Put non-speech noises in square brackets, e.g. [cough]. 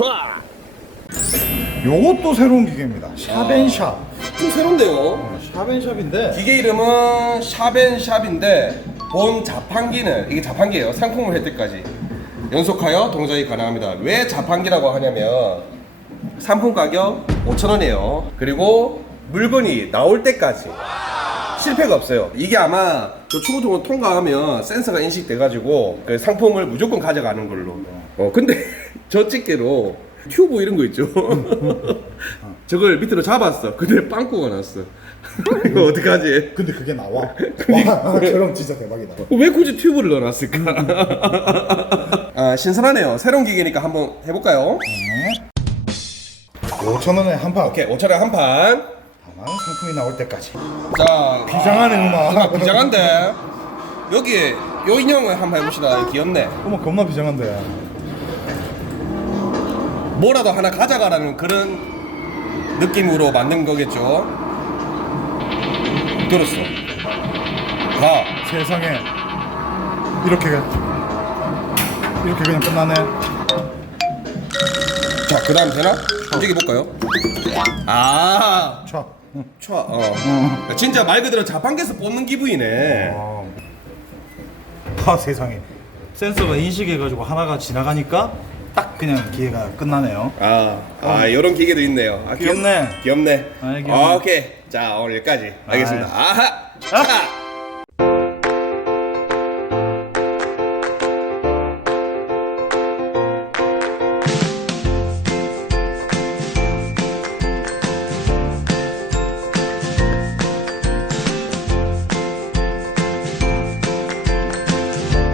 좋아. 요것도 새로운 기계입니다. 샵앤샵. 좀 새로운데요. 샵앤샵인데 기계 이름은 샵앤샵인데 본 자판기는 이게 자판기예요. 상품을 획득까지 연속하여 동작이 가능합니다. 왜 자판기라고 하냐면 상품 가격 5,000원이에요. 그리고 물건이 나올 때까지 실패가 없어요. 이게 아마 저 추구통을 통과하면 센서가 인식돼가지고 그 상품을 무조건 가져가는 걸로. 어 근데 [laughs] 저 집게로 튜브 이런 거 있죠. [laughs] 저걸 밑으로 잡았어. 근데 빵꾸가 났어. [laughs] 이거 어떡하지? 근데 그게 나와. 와, 그럼 진짜 대박이다. 왜 굳이 튜브를 넣어놨을까? 아 신선하네요. 새로운 기계니까 한번 해볼까요? 5천 원에 한 판. 오케이 5천원 한 판. 다만 상품이 나올 때까지. 자 비장하네 아, 음악. 비장한데 여기 요 인형을 한번 해봅시다. 귀엽네. 어머 겁나 비장한데. 뭐라도 하나 가져가라는 그런 느낌으로 만든 거겠죠. 들었어. 가. 세상에 이렇게 이렇게 그냥 끝나네. 자 그 다음 되나? 움직여 볼까요? 아. 자. 응. 차. 어. 진짜 말 그대로 자판기에서 뽑는 기분이네. 아, 아 세상에 센서가 인식해가지고 하나가 지나가니까 딱 그냥 기회가 끝나네요. 아, 아 이런 기계도 있네요. 아, 귀엽- 귀엽네. 귀엽네. 아, 귀엽네. 오케이. 자 오늘 여기까지. 알겠습니다. 아하. 아. 자.